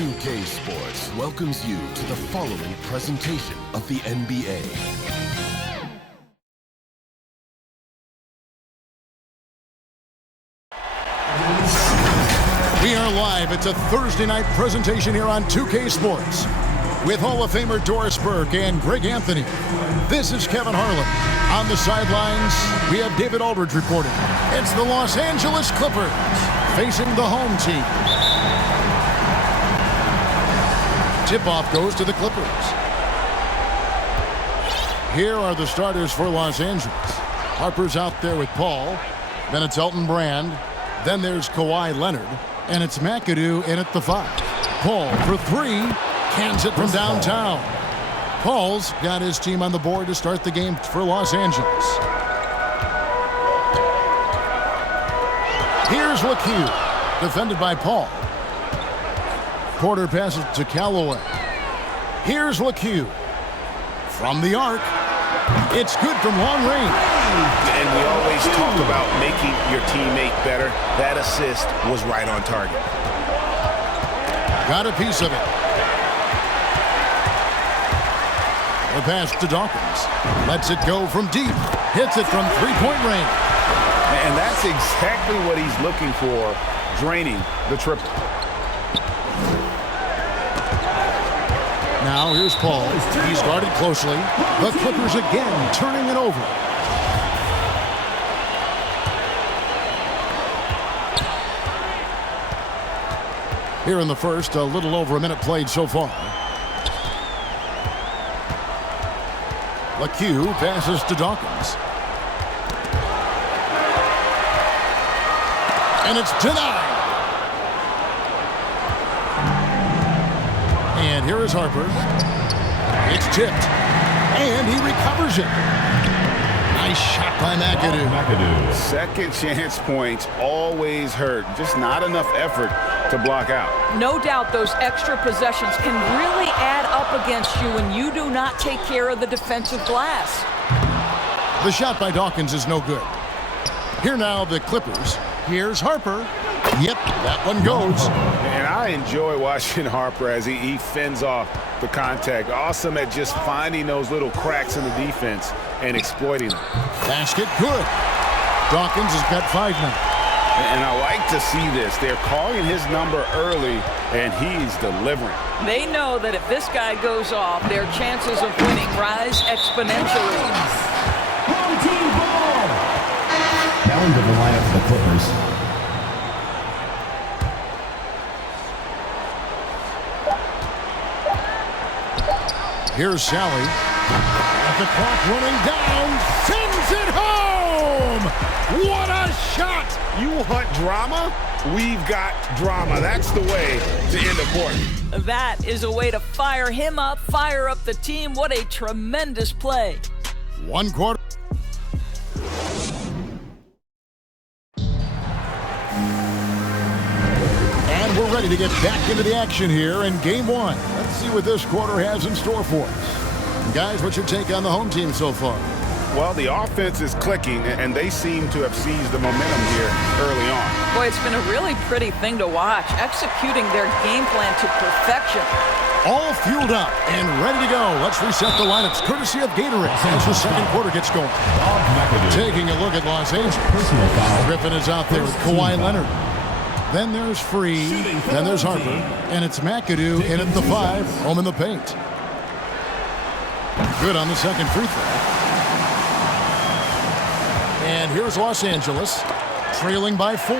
2K Sports welcomes you to the following presentation of the NBA. We are live. It's a Thursday night presentation here on 2K Sports with Hall of Famer Doris Burke and Greg Anthony. This is Kevin Harlan. On the sidelines, we have David Aldridge reporting. It's the Los Angeles Clippers facing the home team. Tip-off goes to the Clippers. Here are the starters for Los Angeles. Harper's out there with Paul. Then it's Elton Brand. Then there's Kawhi Leonard. And it's McAdoo in at the 5. Paul for 3. Cans it from downtown. Paul's got his team on the board to start the game for Los Angeles. Here's LeCue, defended by Paul. Porter passes to Callaway. Here's LeCue. From the arc. It's good from long range. And we always talk about making your teammate better. That assist was right on target. Got a piece of it. The pass to Dawkins. Lets it go from deep. Hits it from three-point range. And that's exactly what he's looking for, draining the triple. Now here's Paul. He's guarded closely. The Clippers again turning it over. Here in the first, a little over a minute played so far. LeCue passes to Dawkins. And it's denied. And here is Harper. It's tipped. And he recovers it. Nice shot by McAdoo. Second chance points always hurt. Just not enough effort to block out. No doubt those extra possessions can really add up against you when you do not take care of the defensive glass. The shot by Dawkins is no good. Here now the Clippers. Here's Harper. Yep, that one goes. And I enjoy watching Harper as he fends off the contact. Awesome at just finding those little cracks in the defense and exploiting them. Basket good. Dawkins has got 5 now. And I like to see this. They're calling his number early, and he's delivering. They know that if this guy goes off, their chances of winning rise exponentially. Home team ball. Now into the lineup for the Clippers. Here's Sally. At the clock running down. Sends it home! What a shot! You want drama? We've got drama. That's the way to end a quarter. That is a way to fire him up, fire up the team. What a tremendous play. 1 quarter. And we're ready to get back into the action here in Game 1. Let's see what this quarter has in store for us. Guys, what's your take on the home team so far? Well, the offense is clicking, and they seem to have seized the momentum here early on. Boy, it's been a really pretty thing to watch, executing their game plan to perfection. All fueled up and ready to go. Let's reset the lineups, courtesy of Gatorade, as the second quarter gets going. Taking a look at Los Angeles. Griffin is out there with Kawhi Leonard. Then there's Free, then there's Harper, and it's McAdoo in at the 5, home in the paint. Good on the second free throw. And here's Los Angeles, trailing by 4.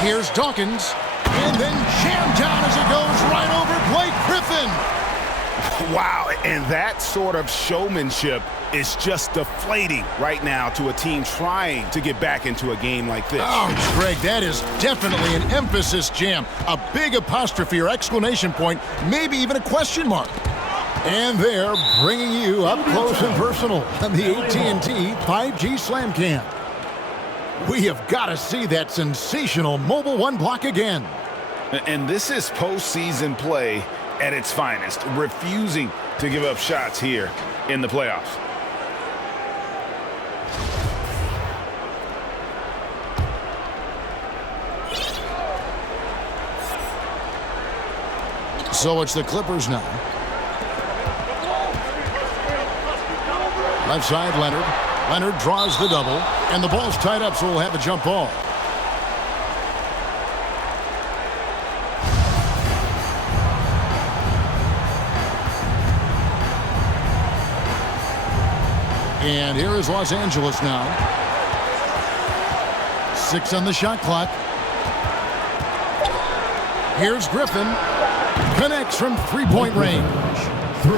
Here's Dawkins, and then jammed down as it goes right over Blake Griffin. Wow, and that sort of showmanship is just deflating right now to a team trying to get back into a game like this. Oh, Greg, that is definitely an emphasis jam. A big apostrophe or exclamation point, maybe even a question mark. And they're bringing you up close and personal on the AT&T 5G Slam Cam. We have got to see that sensational mobile one block again. And this is postseason play at its finest, refusing to give up shots here in the playoffs. So it's the Clippers now. Left side, Leonard. Leonard draws the double, and the ball's tied up, so we'll have a jump ball. And here is Los Angeles now. 6 on the shot clock. Here's Griffin. Connects from three-point range. 3.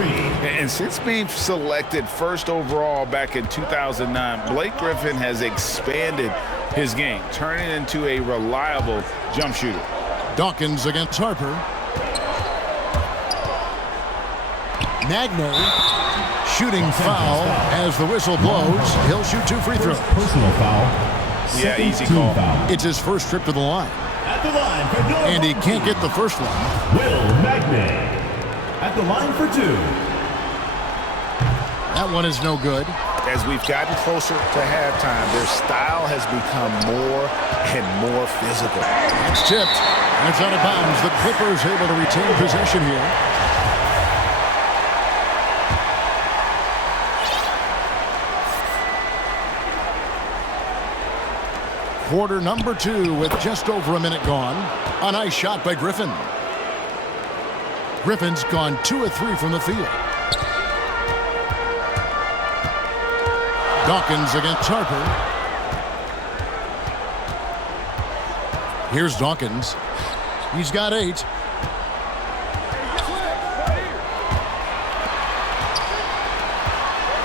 And since being selected first overall back in 2009, Blake Griffin has expanded his game, turning into a reliable jump shooter. Dawkins against Harper. Magne. Shooting foul as the whistle blows. He'll shoot 2 free throws. Personal foul. Yeah, Second easy team call. Foul. It's his first trip to the line. At the line for no And he can't get the first one. Will Magne. At the line for 2. That one is no good. As we've gotten closer to halftime, their style has become more and more physical. It's tipped, and it's out of bounds. The Clippers able to retain possession here. Quarter number 2 with just over a minute gone. A nice shot by Griffin. Griffin's gone 2 of 3 from the field. Dawkins against Harper. Here's Dawkins. He's got 8.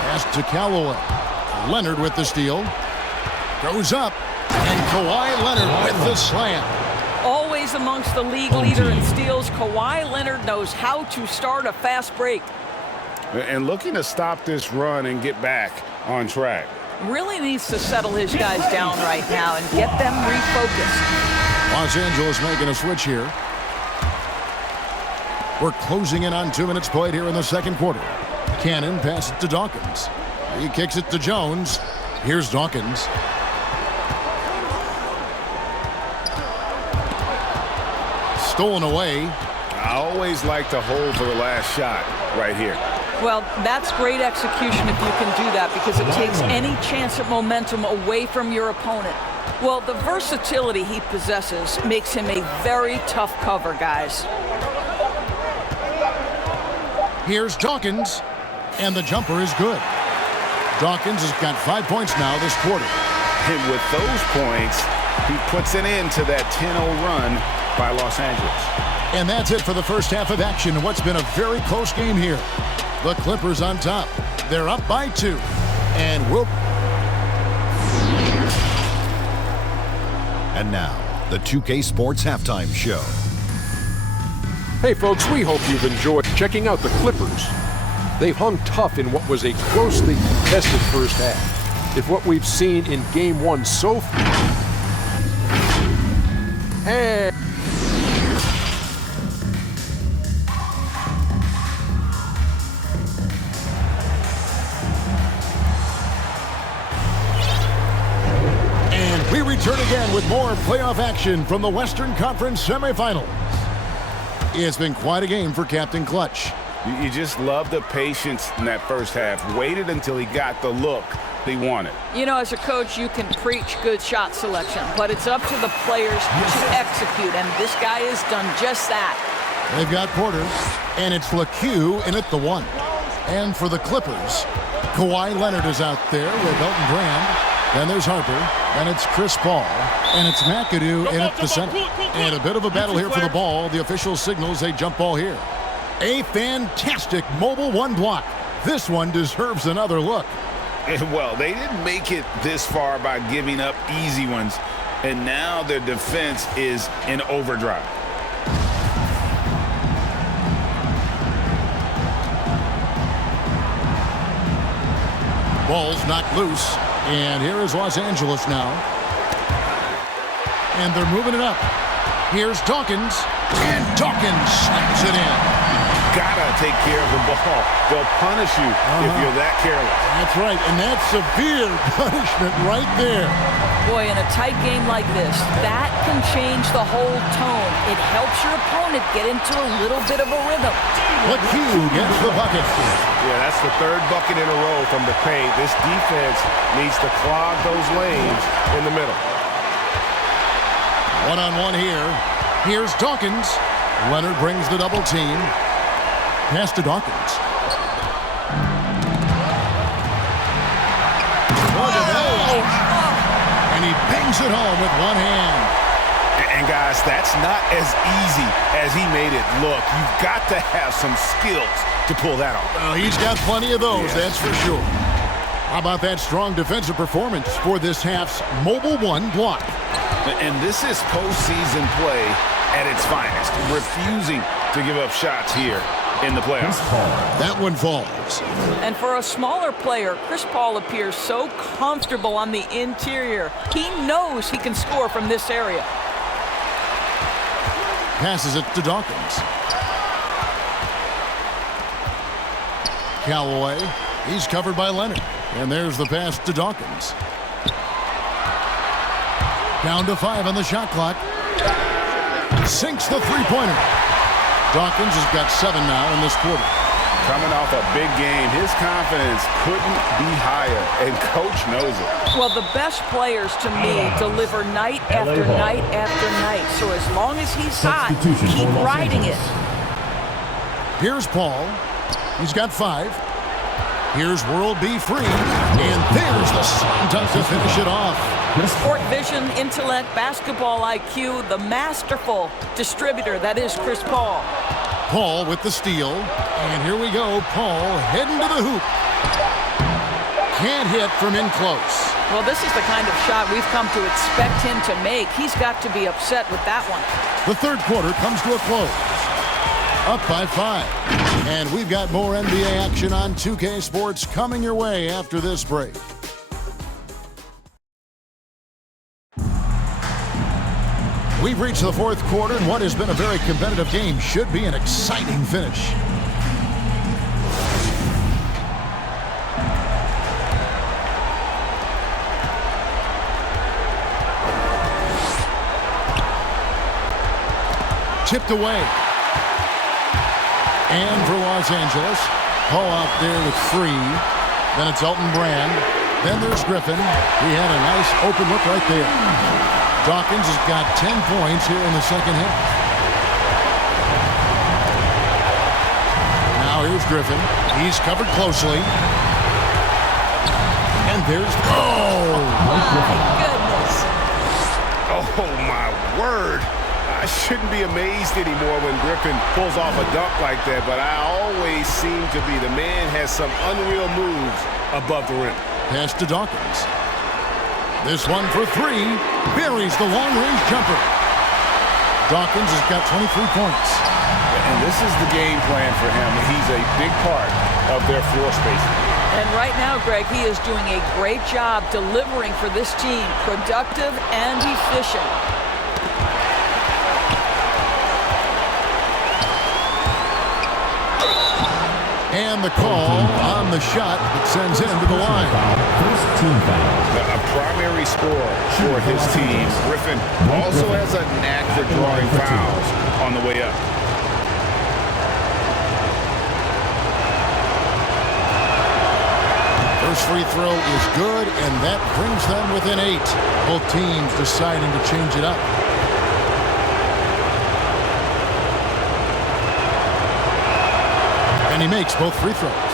Pass to Callaway. Leonard with the steal. Goes up. And Kawhi Leonard with the slam. Always amongst the league leader in steals, Kawhi Leonard knows how to start a fast break. And looking to stop this run and get back on track. Really needs to settle his guys down right now and get them refocused. Los Angeles making a switch here. We're closing in on 2 minutes played here in the second quarter. Cannon passes to Dawkins. He kicks it to Jones. Here's Dawkins. Stolen away. I always like to hold for the last shot right here. Well, that's great execution if you can do that, because it takes any chance at momentum away from your opponent. Well, the versatility he possesses makes him a very tough cover, guys. Here's Dawkins, and the jumper is good. Dawkins has got 5 points now this quarter. And with those points, he puts an end to that 10-0 run by Los Angeles. And that's it for the first half of action in what's been a very close game here. The Clippers on top. They're up by 2. And And now, the 2K Sports Halftime Show. Hey folks, we hope you've enjoyed checking out the Clippers. They've hung tough in what was a closely contested first half. If what we've seen in Game 1 so far... And we return again with more playoff action from the Western Conference semifinals. It's been quite a game for Captain Clutch. You just love the patience in that first half. Waited until he got the look he wanted. You know, as a coach, you can preach good shot selection, but it's up to the players to execute, and this guy has done just that. They've got Porter, and it's LeCue in at the 1. And for the Clippers, Kawhi Leonard is out there with Elton Brand. Then there's Harper, and it's Chris Paul, and it's McAdoo in at the center. And a bit of a battle here for the ball. The official signals a jump ball here. A fantastic mobile 1 block. This one deserves another look. Well, they didn't make it this far by giving up easy ones, and now their defense is in overdrive. Ball's knocked loose, and here is Los Angeles now. And they're moving it up. Here's Dawkins, and Dawkins slams it in. gotta take care of the ball. They'll punish you if you're that careless. That's right, and that's severe punishment right there. Boy, in a tight game like this, that can change the whole tone. It helps your opponent get into a little bit of a rhythm. McHugh gets the bucket. Yeah, that's the third bucket in a row from the paint. This defense needs to clog those lanes in the middle. One-on-one here. Here's Dawkins. Leonard brings the double team. Pass to Dawkins. And he bangs it home with one hand. And guys, that's not as easy as he made it look. You've got to have some skills to pull that off. Well, he's got plenty of those, that's for sure. How about that strong defensive performance for this half's Mobile One block? And this is postseason play at its finest, refusing to give up shots here in the playoffs. That one falls. And for a smaller player, Chris Paul appears so comfortable on the interior. He knows he can score from this area. Passes it to Dawkins. Callaway. He's covered by Leonard. And there's the pass to Dawkins. Down to 5 on the shot clock. Sinks the three-pointer. Dawkins has got 7 now in this quarter. Coming off a big game, his confidence couldn't be higher, and Coach knows it. Well, the best players, to me, deliver night after night after night. So as long as he's hot, keep riding it. Here's Paul. He's got 5. Here's World B free. And there's the slam dunk to finish it off. Court vision, intellect, basketball IQ, the masterful distributor that is Chris Paul. Paul with the steal. And here we go. Paul heading to the hoop. Can't hit from in close. Well, this is the kind of shot we've come to expect him to make. He's got to be upset with that one. The third quarter comes to a close. Up by 5. And we've got more NBA action on 2K Sports coming your way after this break. We've reached the fourth quarter, and what has been a very competitive game should be an exciting finish. Tipped away. And for Los Angeles, Paul out there with free. Then it's Elton Brand. Then there's Griffin. He had a nice open look right there. Dawkins has got 10 points here in the second half. Now here's Griffin. He's covered closely. And there's... Oh! My goodness. Oh, my word. I shouldn't be amazed anymore when Griffin pulls off a dunk like that, but I always seem to be. The man has some unreal moves above the rim. Pass to Dawkins. This one for 3. Buries the long-range jumper. Dawkins has got 23 points. And this is the game plan for him. He's a big part of their floor spacing. And right now, Greg, he is doing a great job delivering for this team. Productive and efficient. And the call on the shot that sends him to the line. First team foul. A primary scorer for his team. Griffin also has a knack for drawing fouls on the way up. First free throw is good, and that brings them within 8. Both teams deciding to change it up. And he makes both free throws.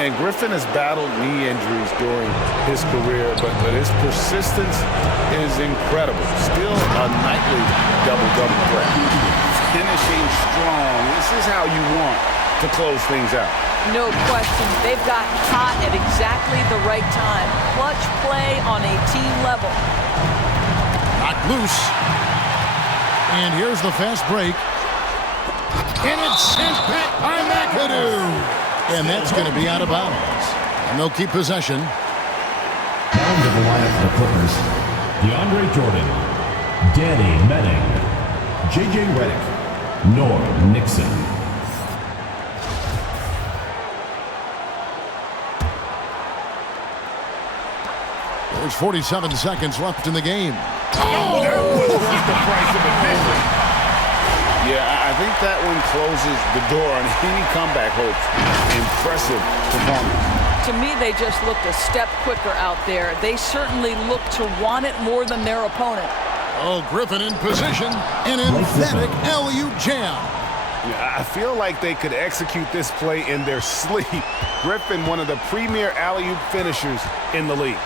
And Griffin has battled knee injuries during his career, but his persistence is incredible. Still a nightly double-double threat. Finishing strong. This is how you want to close things out. No question. They've gotten hot at exactly the right time. Clutch play on a team level. Knocked loose. And here's the fast break. And it's sent back by McAdoo. And that's going to be out of bounds. And they'll keep possession. Down to the lineup for the Clippers. DeAndre Jordan, Danny Manning, J.J. Redick, Norm Nixon. There's 47 seconds left in the game. Oh, that was worth the price of admission. Yeah, I think that one closes the door on any comeback hopes. Impressive performance. To me, they just looked a step quicker out there. They certainly looked to want it more than their opponent. Oh, Griffin in position. An emphatic alley-oop jam. Yeah, I feel like they could execute this play in their sleep. Griffin, one of the premier alley-oop finishers in the league.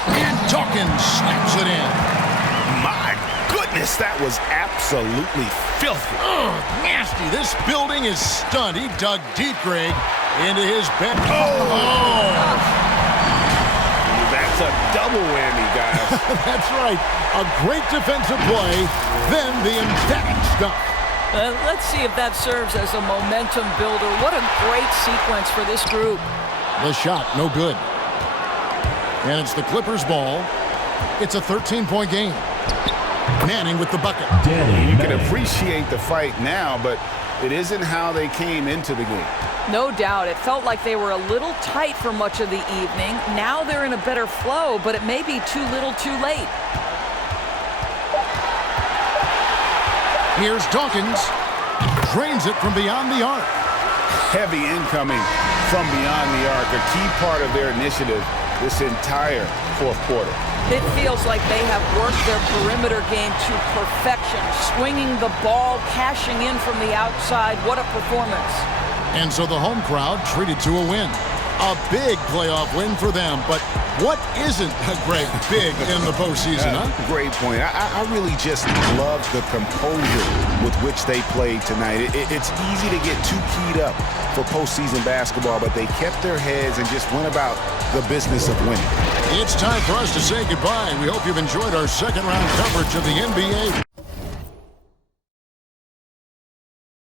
And Dawkins slaps it in. My goodness, that was absolutely filthy. Oh, nasty. This building is stunned. He dug deep, Greg, into his bench. That's a double whammy, guys. That's right. A great defensive play, then the emphatic stuff. Let's see if that serves as a momentum builder. What a great sequence for this group. The shot, no good. And it's the Clippers' ball. It's a 13-point game. Manning with the bucket. You can appreciate the fight now, but it isn't how they came into the game. No doubt. It felt like they were a little tight for much of the evening. Now they're in a better flow, but it may be too little too late. Here's Dawkins. Drains it from beyond the arc. Heavy incoming from beyond the arc, a key part of their initiative this entire fourth quarter. It feels like they have worked their perimeter game to perfection, swinging the ball, cashing in from the outside. What a performance. And so the home crowd treated to a win. A big playoff win for them, but what isn't, Greg, big in the postseason, huh? Great point. I really just love the composure with which they played tonight. It's easy to get too keyed up for postseason basketball, but they kept their heads and just went about the business of winning. It's time for us to say goodbye. We hope you've enjoyed our second round coverage of the NBA.